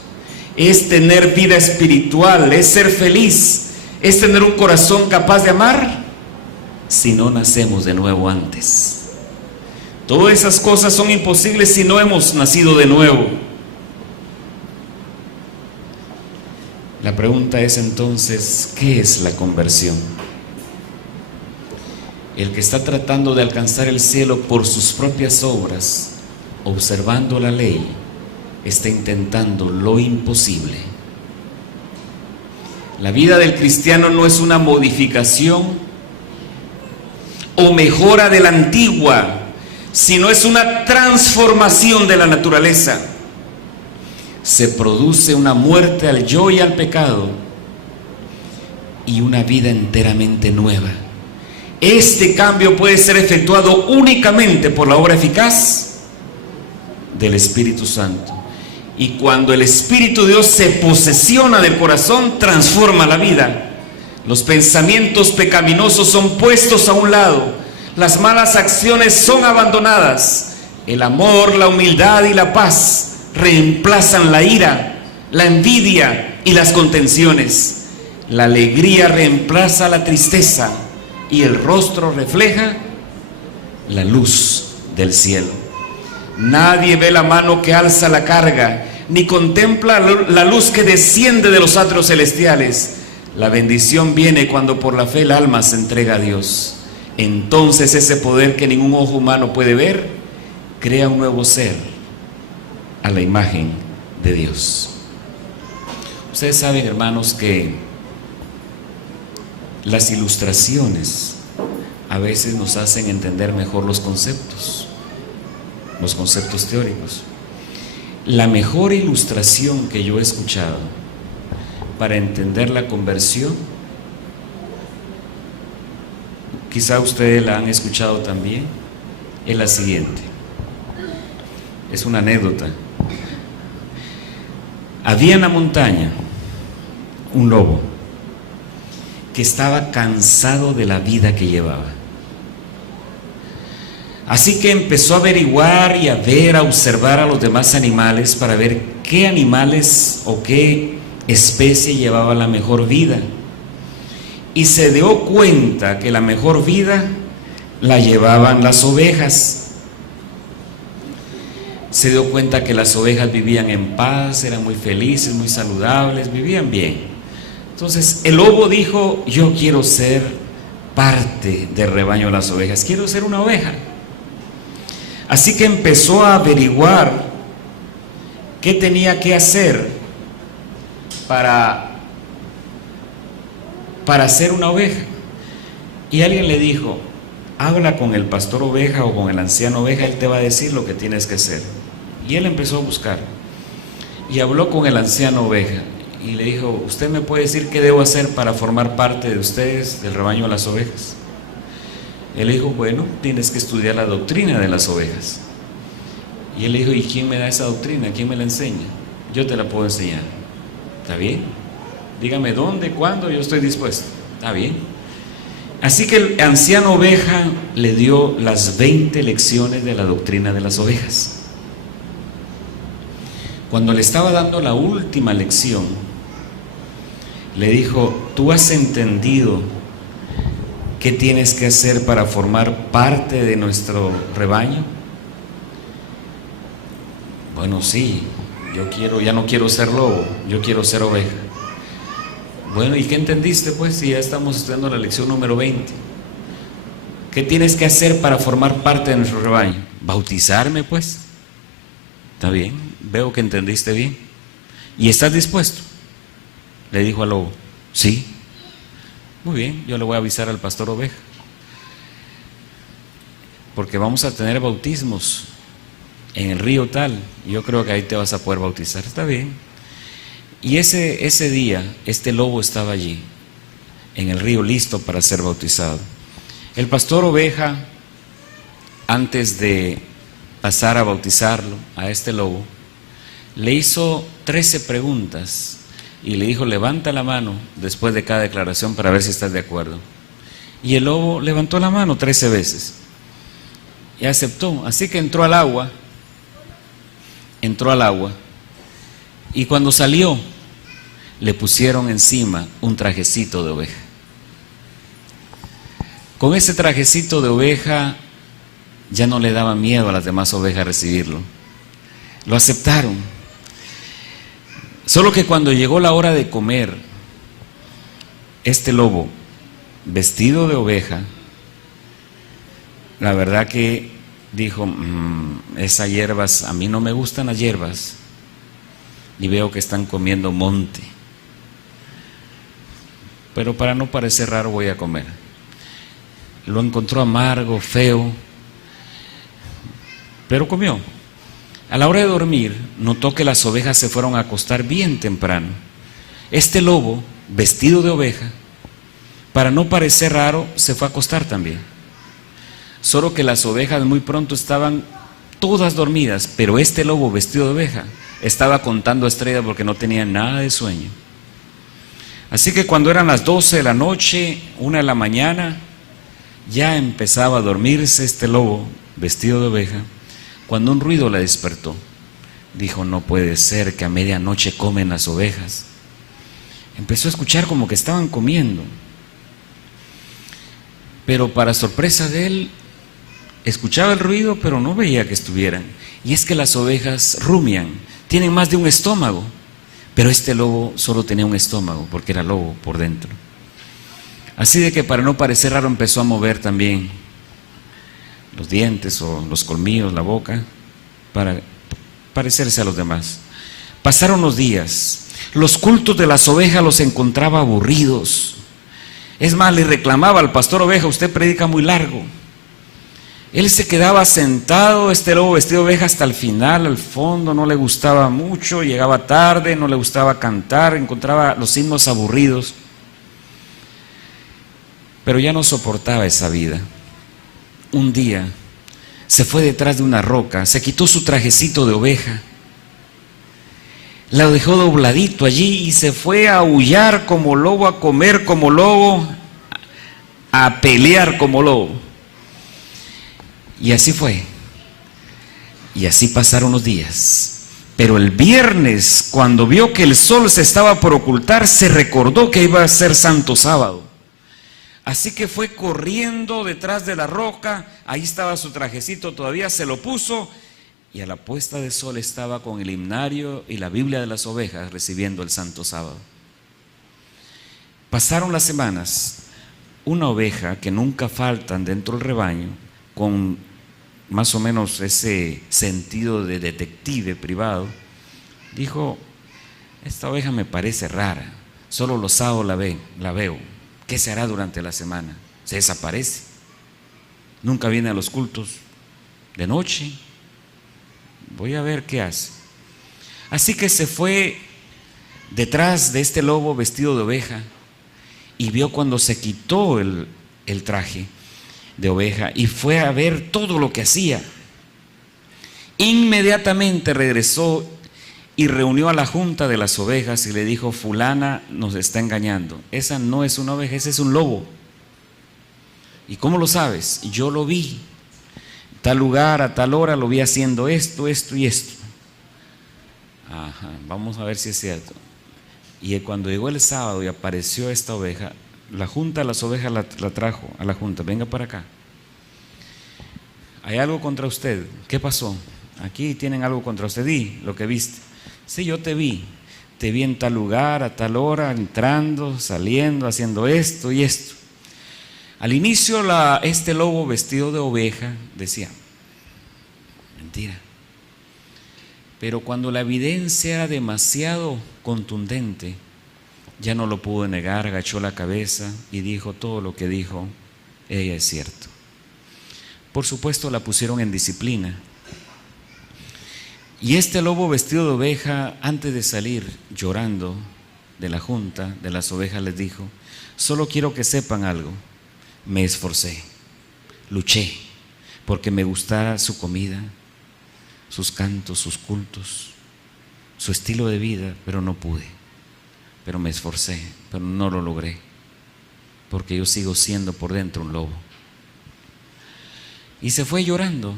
es tener vida espiritual, es ser feliz, es tener un corazón capaz de amar, si no nacemos de nuevo antes. Todas esas cosas son imposibles si no hemos nacido de nuevo. La pregunta es entonces, ¿qué es la conversión? El que está tratando de alcanzar el cielo por sus propias obras, observando la ley, está intentando lo imposible. La vida del cristiano no es una modificación o mejora de la antigua, sino es una transformación de la naturaleza. Se produce una muerte al yo y al pecado y una vida enteramente nueva. Este cambio puede ser efectuado únicamente por la obra eficaz del Espíritu Santo. Y cuando el Espíritu de Dios se posesiona del corazón, transforma la vida. Los pensamientos pecaminosos son puestos a un lado. Las malas acciones son abandonadas. El amor, la humildad y la paz reemplazan la ira, la envidia y las contenciones. La alegría reemplaza la tristeza y el rostro refleja la luz del cielo. Nadie ve la mano que alza la carga, ni contempla la luz que desciende de los atrios celestiales. La bendición viene cuando por la fe el alma se entrega a Dios. Entonces ese poder que ningún ojo humano puede ver, crea un nuevo ser a la imagen de Dios. Ustedes saben, hermanos, que las ilustraciones a veces nos hacen entender mejor los conceptos teóricos. La mejor ilustración que yo he escuchado para entender la conversión, quizá ustedes la han escuchado también, es la siguiente. Es una anécdota. Había en la montaña un lobo que estaba cansado de la vida que llevaba. Así que empezó a averiguar y a ver, a observar a los demás animales para ver qué animales o qué especie llevaba la mejor vida. Y se dio cuenta que la mejor vida la llevaban las ovejas. Se dio cuenta que las ovejas vivían en paz, eran muy felices, muy saludables, vivían bien. Entonces el lobo dijo: yo quiero ser parte del rebaño de las ovejas, quiero ser una oveja. Así que empezó a averiguar qué tenía que hacer para ser una oveja. Y alguien le dijo: habla con el pastor oveja o con el anciano oveja, él te va a decir lo que tienes que hacer. Y él empezó a buscar y habló con el anciano oveja y le dijo: ¿usted me puede decir qué debo hacer para formar parte de ustedes, del rebaño de las ovejas? Él le dijo: bueno, tienes que estudiar la doctrina de las ovejas. Y él le dijo: ¿y quién me da esa doctrina? ¿Quién me la enseña? Yo te la puedo enseñar. ¿Está bien? Dígame dónde, cuándo, yo estoy dispuesto. ¿Está bien? Así que el anciano oveja le dio las 20 lecciones de la doctrina de las ovejas. Cuando le estaba dando la última lección, le dijo: ¿tú has entendido qué tienes que hacer para formar parte de nuestro rebaño? Bueno, sí, ya no quiero ser lobo, yo quiero ser oveja. Bueno, ¿y qué entendiste pues si ya estamos estudiando la lección número 20? ¿Qué tienes que hacer para formar parte de nuestro rebaño? Bautizarme pues. Está bien, veo que entendiste bien. ¿Y estás dispuesto? Le dijo al lobo. Sí. Muy bien, yo le voy a avisar al pastor oveja, porque vamos a tener bautismos en el río tal, y yo creo que ahí te vas a poder bautizar. Está bien. Y ese día, este lobo estaba allí, en el río, listo para ser bautizado. El pastor oveja, antes de pasar a bautizarlo, a este lobo, le hizo 13 preguntas y le dijo: levanta la mano después de cada declaración para ver si estás de acuerdo. Y el lobo levantó la mano 13 veces y aceptó. Así que entró al agua, y cuando salió le pusieron encima un trajecito de oveja. Con ese trajecito de oveja ya no le daba miedo a las demás ovejas recibirlo. Lo aceptaron. Solo que cuando llegó la hora de comer, este lobo, vestido de oveja, la verdad que dijo, esas hierbas, a mí no me gustan las hierbas, y veo que están comiendo monte, pero para no parecer raro voy a comer. Lo encontró amargo, feo, pero comió. A la hora de dormir, notó que las ovejas se fueron a acostar bien temprano. Este lobo, vestido de oveja, para no parecer raro, se fue a acostar también. Solo que las ovejas muy pronto estaban todas dormidas, pero este lobo vestido de oveja estaba contando estrellas porque no tenía nada de sueño. Así que cuando eran las 12 de la noche, 1 de la mañana, ya empezaba a dormirse este lobo vestido de oveja, cuando un ruido le despertó. Dijo, no puede ser que a medianoche comen las ovejas. Empezó a escuchar como que estaban comiendo, pero para sorpresa de él, escuchaba el ruido, pero no veía que estuvieran. Y es que las ovejas rumian, tienen más de un estómago, pero este lobo solo tenía un estómago, porque era lobo por dentro. Así de que para no parecer raro empezó a mover también los dientes o los colmillos, la boca, para parecerse a los demás. Pasaron los días, los cultos de las ovejas los encontraba aburridos. Es más, le reclamaba al pastor oveja, usted predica muy largo. Él se quedaba sentado, este lobo vestido de oveja, hasta el final, al fondo, no le gustaba mucho, llegaba tarde, no le gustaba cantar, encontraba los himnos aburridos. Pero ya no soportaba esa vida. Un día se fue detrás de una roca, se quitó su trajecito de oveja, la dejó dobladito allí y se fue a aullar como lobo, a comer como lobo, a pelear como lobo. Y así fue. Y así pasaron los días. Pero el viernes, cuando vio que el sol se estaba por ocultar, se recordó que iba a ser Santo Sábado. Así que fue corriendo detrás de la roca, ahí estaba su trajecito, todavía se lo puso, y a la puesta de sol estaba con el himnario y la Biblia de las ovejas recibiendo el Santo Sábado. Pasaron las semanas, una oveja que nunca faltan dentro del rebaño, con más o menos ese sentido de detective privado, dijo, esta oveja me parece rara, solo los sábados la veo. ¿Qué se hará durante la semana? Se desaparece, nunca viene a los cultos de noche, voy a ver qué hace. Así que se fue detrás de este lobo vestido de oveja y vio cuando se quitó el traje de oveja y fue a ver todo lo que hacía. Inmediatamente regresó y reunió a la junta de las ovejas y le dijo, fulana nos está engañando, esa no es una oveja, ese es un lobo. ¿Y cómo lo sabes? Yo lo vi, tal lugar, a tal hora, lo vi haciendo esto, esto y esto. Ajá, vamos a ver si es cierto. Y cuando llegó el sábado y apareció esta oveja, la junta de las ovejas la trajo a la junta, venga para acá. ¿Hay algo contra usted? ¿Qué pasó? Aquí tienen algo contra usted, di lo que viste. Sí, yo te vi en tal lugar, a tal hora, entrando, saliendo, haciendo esto y esto. Al inicio este lobo vestido de oveja decía, mentira. Pero cuando la evidencia era demasiado contundente, ya no lo pudo negar, agachó la cabeza y dijo todo lo que dijo, ella es cierto. Por supuesto la pusieron en disciplina. Y este lobo vestido de oveja, antes de salir llorando de la junta de las ovejas, les dijo, solo quiero que sepan algo, me esforcé, luché, porque me gustara su comida, sus cantos, sus cultos, su estilo de vida, pero no pude, pero me esforcé, pero no lo logré, porque yo sigo siendo por dentro un lobo. Y se fue llorando.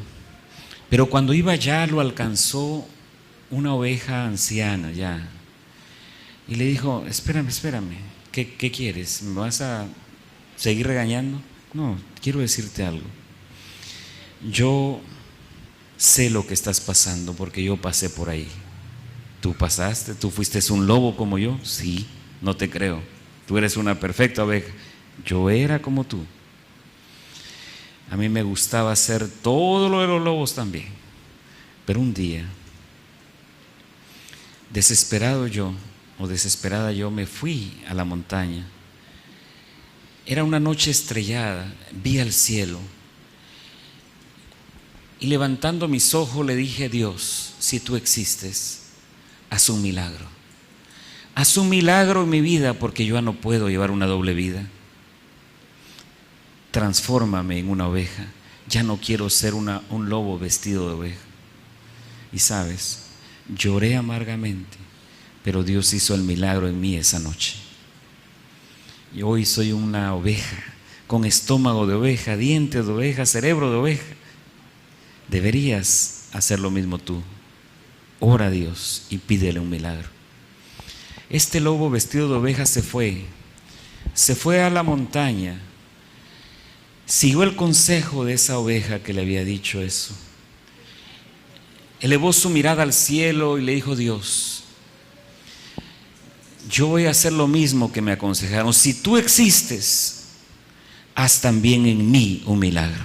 Pero cuando iba ya lo alcanzó una oveja anciana ya y le dijo, espérame, ¿qué quieres? ¿Me vas a seguir regañando? No, quiero decirte algo. Yo sé lo que estás pasando porque yo pasé por ahí. ¿Tú pasaste? ¿Tú fuiste un lobo como yo? Sí, no te creo. Tú eres una perfecta oveja. Yo era como tú. A mí me gustaba hacer todo lo de los lobos también. Pero un día, desesperada yo, me fui a la montaña. Era una noche estrellada, vi al cielo y levantando mis ojos le dije: Dios, si tú existes, haz un milagro. Haz un milagro en mi vida, porque yo ya no puedo llevar una doble vida. Transfórmame en una oveja. Ya no quiero ser un lobo vestido de oveja. Y sabes, lloré amargamente, pero Dios hizo el milagro en mí esa noche. Y hoy soy una oveja, con estómago de oveja, dientes de oveja, cerebro de oveja. Deberías hacer lo mismo tú. Ora a Dios y pídele un milagro. Este lobo vestido de oveja se fue a la montaña. Siguió el consejo de esa oveja que le había dicho eso. Elevó su mirada al cielo y le dijo: Dios, yo voy a hacer lo mismo que me aconsejaron. Si tú existes, haz también en mí un milagro.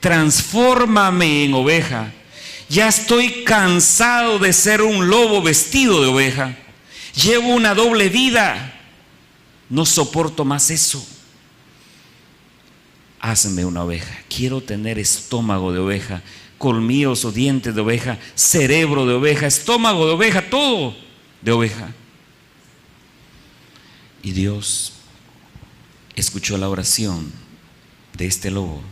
Transfórmame en oveja. Ya estoy cansado de ser un lobo vestido de oveja. Llevo una doble vida. No soporto más eso. Hazme una oveja. Quiero tener estómago de oveja, colmillos o dientes de oveja, cerebro de oveja, estómago de oveja, todo de oveja. Y Dios escuchó la oración de este lobo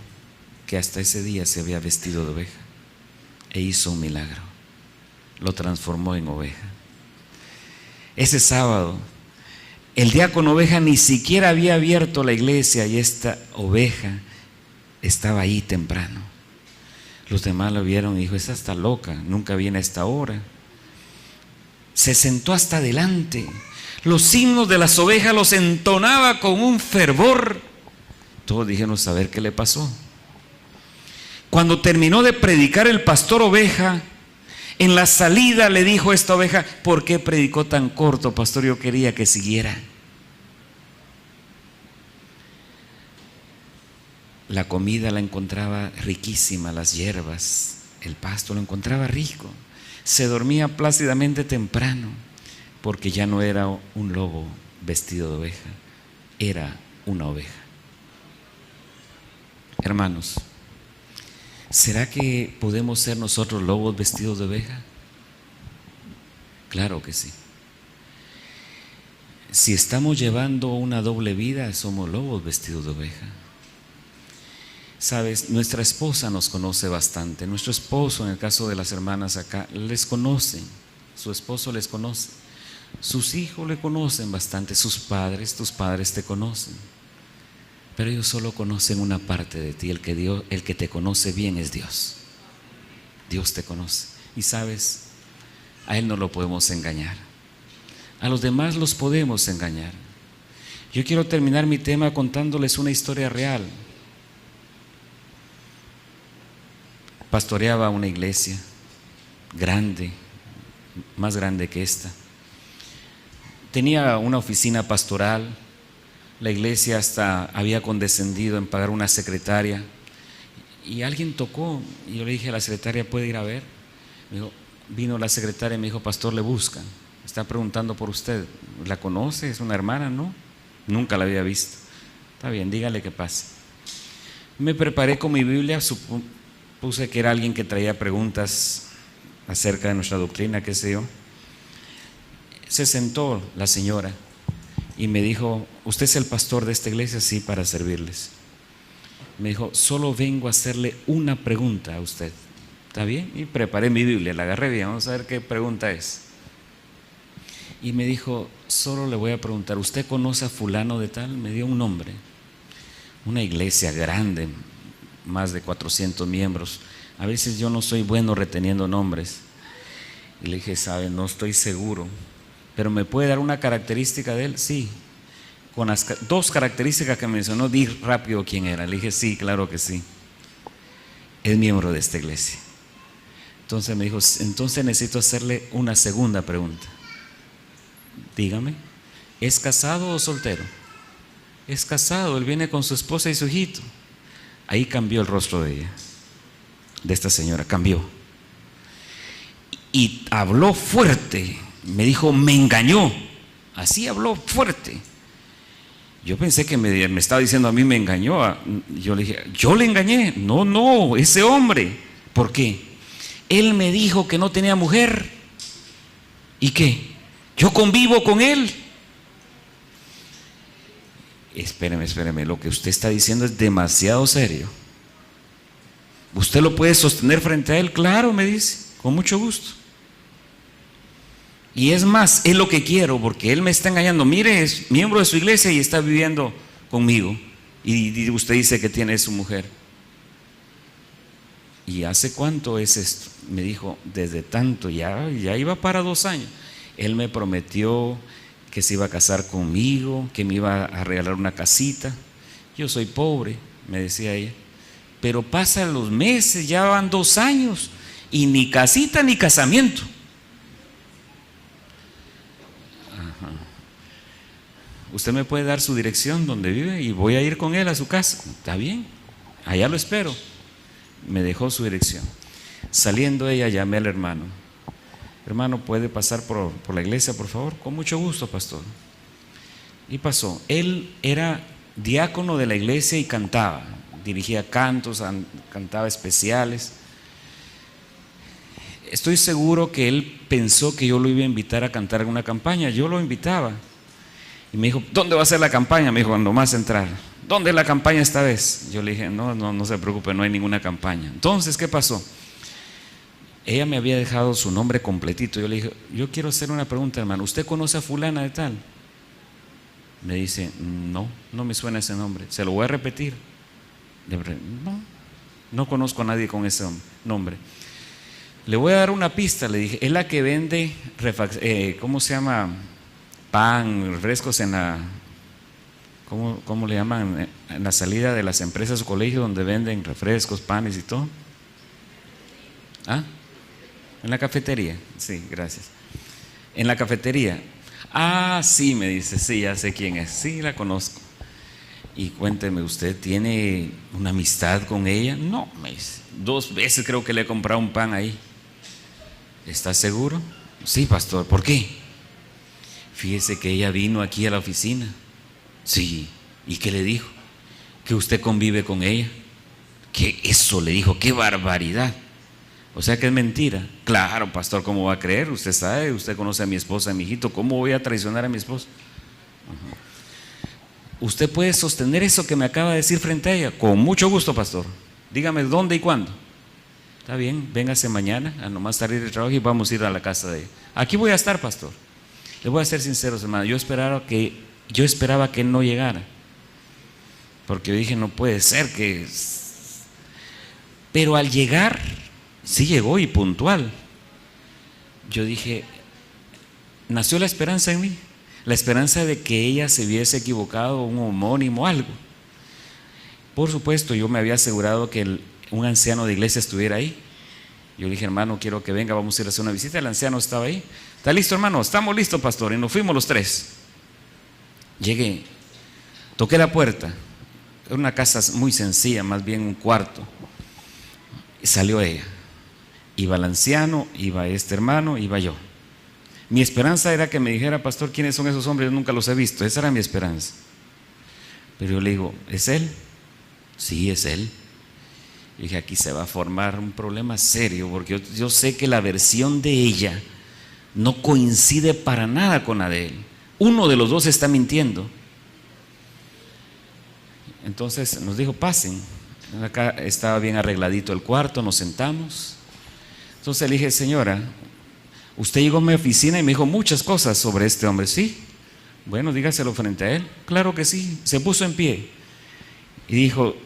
que hasta ese día se había vestido de oveja e hizo un milagro. Lo transformó en oveja. Ese sábado el diácono oveja ni siquiera había abierto la iglesia y esta oveja estaba ahí temprano. Los demás lo vieron y dijo: esta está loca, nunca viene a esta hora. Se sentó hasta adelante. Los himnos de las ovejas los entonaba con un fervor. Todos dijeron: saber qué le pasó. Cuando terminó de predicar el pastor oveja, en la salida le dijo a esta oveja: ¿por qué predicó tan corto, pastor? Yo quería que siguiera. La comida la encontraba riquísima, las hierbas, el pasto lo encontraba rico. Se dormía plácidamente temprano, porque ya no era un lobo vestido de oveja, era una oveja. Hermanos, ¿será que podemos ser nosotros lobos vestidos de oveja? Claro que sí. Si estamos llevando una doble vida, somos lobos vestidos de oveja. Sabes, nuestra esposa nos conoce bastante. Nuestro esposo, en el caso de las hermanas acá, les conocen. Su esposo les conoce. Sus hijos le conocen bastante. Sus padres, tus padres te conocen. Pero ellos solo conocen una parte de ti. El que te conoce bien es Dios. Dios te conoce. Y sabes, a Él no lo podemos engañar. A los demás los podemos engañar. Yo quiero terminar mi tema contándoles una historia real. Pastoreaba una iglesia grande, más grande que esta. Tenía una oficina pastoral. La iglesia hasta había condescendido en pagar una secretaria. Y alguien tocó, y yo le dije a la secretaria: ¿puede ir a ver? Me dijo, vino la secretaria y me dijo: pastor, le buscan. Está preguntando por usted. ¿La conoce? ¿Es una hermana? No, nunca la había visto. Está bien, dígale que pase. Me preparé con mi Biblia, puse que era alguien que traía preguntas acerca de nuestra doctrina, qué sé yo. Se sentó la señora y me dijo: ¿usted es el pastor de esta iglesia? Sí, para servirles. Me dijo: solo vengo a hacerle una pregunta a usted. ¿Está bien? Y preparé mi Biblia, la agarré bien, vamos a ver qué pregunta es. Y me dijo: solo le voy a preguntar, ¿usted conoce a fulano de tal? Me dio un nombre. Una iglesia grande, más de 400 miembros. A veces yo no soy bueno reteniendo nombres. Y le dije: ¿sabe? No estoy seguro, pero ¿me puede dar una característica de él? Sí. Con las dos características que mencionó, di rápido quién era. Le dije: sí, claro que sí. Es miembro de esta iglesia. Entonces me dijo: entonces necesito hacerle una segunda pregunta. Dígame, ¿es casado o soltero? Es casado, él viene con su esposa y su hijito. Ahí cambió el rostro de ella, de esta señora, cambió. Y habló fuerte, me dijo, me engañó. Así habló fuerte. Yo pensé que me estaba diciendo a mí, me engañó. Yo le dije, yo le engañé. No, ese hombre. ¿Por qué? Él me dijo que no tenía mujer. ¿Y qué? Yo convivo con él. Espéreme, lo que usted está diciendo es demasiado serio. ¿Usted lo puede sostener frente a él? Claro, me dice, con mucho gusto. Y es más, es lo que quiero, porque él me está engañando. Mire, es miembro de su iglesia y está viviendo conmigo. Y usted dice que tiene su mujer. ¿Y hace cuánto es esto? Me dijo, desde tanto, ya iba para 2 años. Él me prometió que se iba a casar conmigo, que me iba a regalar una casita. Yo soy pobre, me decía ella. Pero pasan los meses, ya van 2 años, y ni casita ni casamiento. Ajá. Usted me puede dar su dirección donde vive y voy a ir con él a su casa. Está bien, allá lo espero. Me dejó su dirección. Saliendo ella, llamé al hermano. Hermano, ¿puede pasar por la iglesia, por favor? Con mucho gusto, pastor. Y pasó. Él era diácono de la iglesia y cantaba. Dirigía cantos, cantaba especiales. Estoy seguro que él pensó que yo lo iba a invitar a cantar en una campaña. Yo lo invitaba. Y me dijo, ¿dónde va a ser la campaña? Me dijo, cuando más entrar. ¿Dónde es la campaña esta vez? Yo le dije, no se preocupe, no hay ninguna campaña. Entonces, ¿qué pasó? Ella me había dejado su nombre completito. Yo le dije, yo quiero hacer una pregunta, hermano. ¿Usted conoce a fulana de tal? Me dice, no me suena ese nombre. Se lo voy a repetir. No conozco a nadie con ese nombre. Le voy a dar una pista, le dije. Es la que vende, ¿cómo se llama? Pan, refrescos en la... ¿Cómo le llaman? En la salida de las empresas o colegios donde venden refrescos, panes y todo. ¿Ah? En la cafetería. Sí, gracias. En la cafetería. Ah, sí, me dice, sí, ya sé quién es. Sí, la conozco. Y cuénteme, ¿usted tiene una amistad con ella? No, me dice. 2 veces creo que le he comprado un pan ahí. ¿Está seguro? Sí, pastor. ¿Por qué? Fíjese que ella vino aquí a la oficina. Sí. ¿Y qué le dijo? Que usted convive con ella. ¿Qué eso? Le dijo. ¡Qué barbaridad! O sea que es mentira. Claro, pastor, ¿cómo va a creer? Usted sabe, usted conoce a mi esposa, a mi hijito. ¿Cómo voy a traicionar a mi esposa? ¿Usted puede sostener eso que me acaba de decir frente a ella? Con mucho gusto, pastor. Dígame dónde y cuándo. Está bien, véngase mañana a nomás salir de trabajo y vamos a ir a la casa de ella. Aquí voy a estar, pastor. Le voy a ser sincero, hermano. Yo esperaba que él no llegara. Porque yo dije, no puede ser que... Pero al llegar, sí llegó y puntual. Yo dije, nació la esperanza en mí. La esperanza de que ella se hubiese equivocado, un homónimo, algo. Por supuesto, yo me había asegurado que un anciano de iglesia estuviera ahí. Yo le dije, hermano, quiero que venga, vamos a ir a hacer una visita. El anciano estaba ahí. ¿Está listo, hermano? Estamos listos, pastor. Y nos fuimos los 3. Llegué, toqué la puerta. Era una casa muy sencilla, más bien un cuarto. Y salió ella. Iba el anciano, iba este hermano, iba yo. Mi esperanza era que me dijera, pastor, ¿quiénes son esos hombres? Yo nunca los he visto. Esa era mi esperanza. Pero yo le digo, ¿es él? Sí, es él. Y dije, aquí se va a formar un problema serio, porque yo sé que la versión de ella no coincide para nada con la de él. Uno de los dos está mintiendo. Entonces nos dijo, pasen. Acá estaba bien arregladito el cuarto, nos sentamos. Entonces le dije, señora, usted llegó a mi oficina y me dijo muchas cosas sobre este hombre. Sí, bueno, dígaselo frente a él. Claro que sí. Se puso en pie y dijo,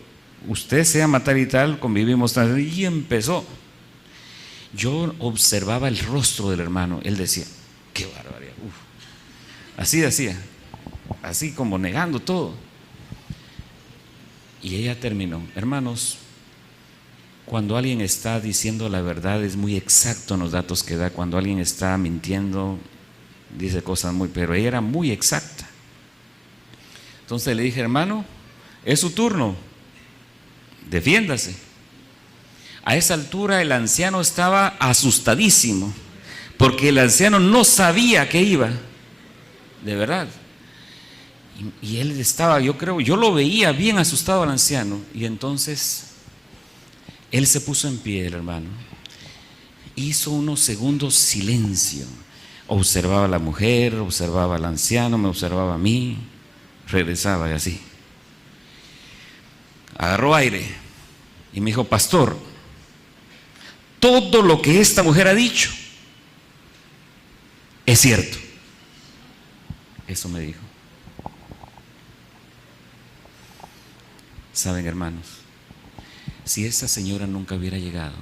usted se llama tal y tal, convivimos tal. Y empezó. Yo observaba el rostro del hermano. Él decía, qué barbaridad. Uf. Así decía, así como negando todo. Y ella terminó. Hermanos, cuando alguien está diciendo la verdad es muy exacto en los datos que da. Cuando alguien está mintiendo dice cosas pero ella era muy exacta. Entonces le dije, hermano, es su turno. defiéndase. A esa altura el anciano estaba asustadísimo, porque el anciano no sabía a qué iba, de verdad. Y él estaba, yo lo veía bien asustado al anciano. Y entonces él se puso en pie, el hermano. Hizo unos segundos silencio. Observaba a la mujer, observaba al anciano, me observaba a mí, regresaba y así. Agarró aire y me dijo: pastor, todo lo que esta mujer ha dicho es cierto. Eso me dijo. Saben, hermanos, si esa señora nunca hubiera llegado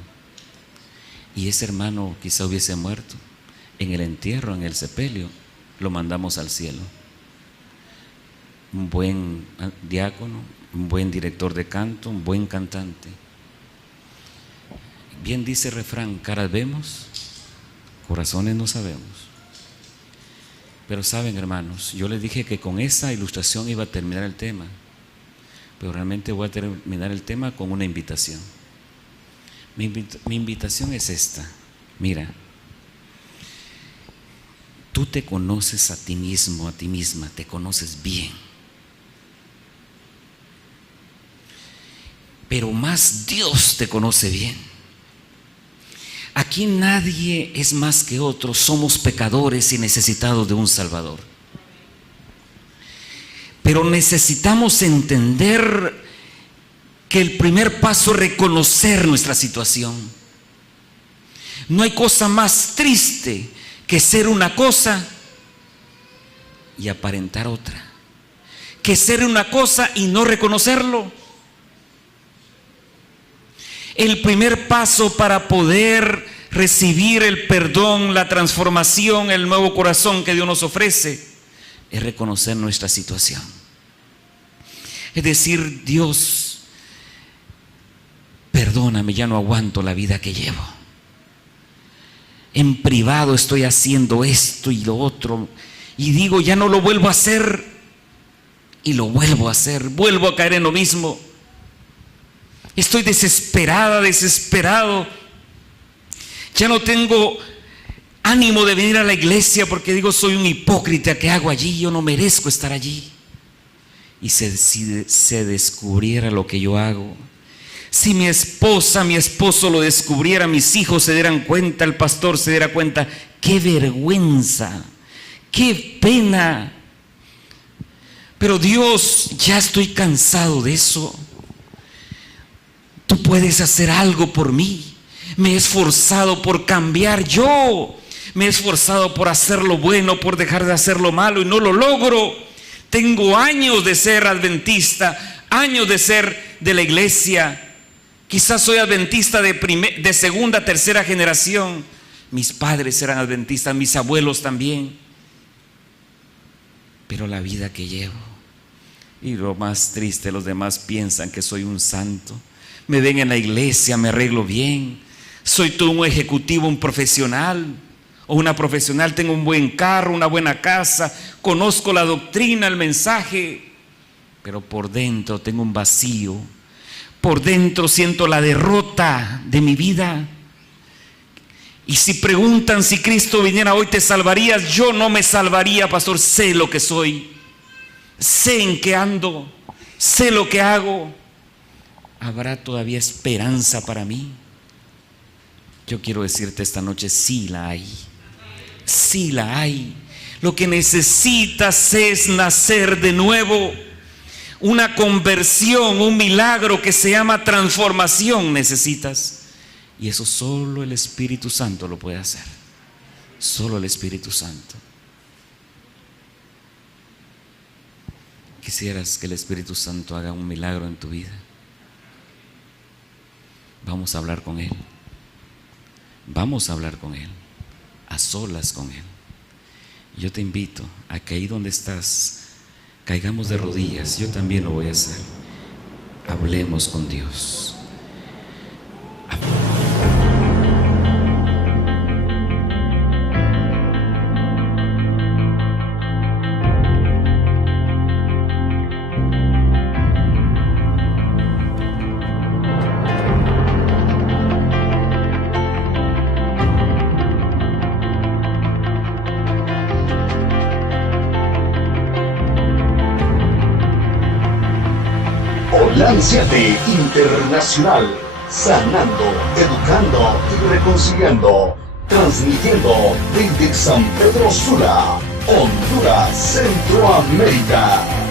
y ese hermano quizá hubiese muerto, en el entierro, en el sepelio, lo mandamos al cielo. Un buen diácono, un buen director de canto, un buen cantante. Bien dice el refrán: caras vemos, corazones no sabemos. Pero saben, hermanos, yo les dije que con esa ilustración iba a terminar el tema, pero realmente voy a terminar el tema con una invitación. Mi invitación es esta: mira, tú te conoces a ti mismo, a ti misma, te conoces bien. Pero más Dios te conoce bien. Aquí nadie es más que otro, somos pecadores y necesitados de un Salvador. Pero necesitamos entender que el primer paso es reconocer nuestra situación. No hay cosa más triste que ser una cosa y aparentar otra, que ser una cosa y no reconocerlo. El primer paso para poder recibir el perdón, la transformación, el nuevo corazón que Dios nos ofrece es reconocer nuestra situación. Es decir: Dios, perdóname, ya no aguanto la vida que llevo. En privado estoy haciendo esto y lo otro, y digo, ya no lo vuelvo a hacer, y lo vuelvo a hacer, vuelvo a caer en lo mismo. Estoy desesperada, desesperado. Ya no tengo ánimo de venir a la iglesia porque digo, soy un hipócrita, ¿qué hago allí? Yo no merezco estar allí. Y si se descubriera lo que yo hago, si mi esposa, mi esposo lo descubriera, mis hijos se dieran cuenta, el pastor se diera cuenta, qué vergüenza, qué pena. Pero Dios, ya estoy cansado de eso. Tú puedes hacer algo por mí. Me he esforzado por cambiar yo. Me he esforzado por hacer lo bueno, por dejar de hacer lo malo y no lo logro. Tengo años de ser adventista, años de ser de la iglesia. Quizás soy adventista de segunda, tercera generación. Mis padres eran adventistas, mis abuelos también. Pero la vida que llevo, y lo más triste, los demás piensan que soy un santo. Me ven en la iglesia, me arreglo bien. Soy todo un ejecutivo, un profesional o una profesional. Tengo un buen carro, una buena casa. Conozco la doctrina, el mensaje. Pero por dentro tengo un vacío. Por dentro siento la derrota de mi vida. Y si preguntan si Cristo viniera hoy, ¿te salvarías? Yo no me salvaría, pastor. Sé lo que soy. Sé en qué ando. Sé lo que hago. ¿Habrá todavía esperanza para mí? Yo quiero decirte esta noche, sí la hay. Sí la hay. Lo que necesitas es nacer de nuevo. Una conversión, un milagro que se llama transformación necesitas. Y eso solo el Espíritu Santo lo puede hacer. Solo el Espíritu Santo. ¿Quisieras que el Espíritu Santo haga un milagro en tu vida? Vamos a hablar con Él. Vamos a hablar con Él, a solas con Él. Yo te invito a que ahí donde estás, caigamos de rodillas. Yo también lo voy a hacer. Hablemos con Dios. Plan 7 Internacional, sanando, educando y reconciliando, transmitiendo desde San Pedro Sula, Honduras, Centroamérica.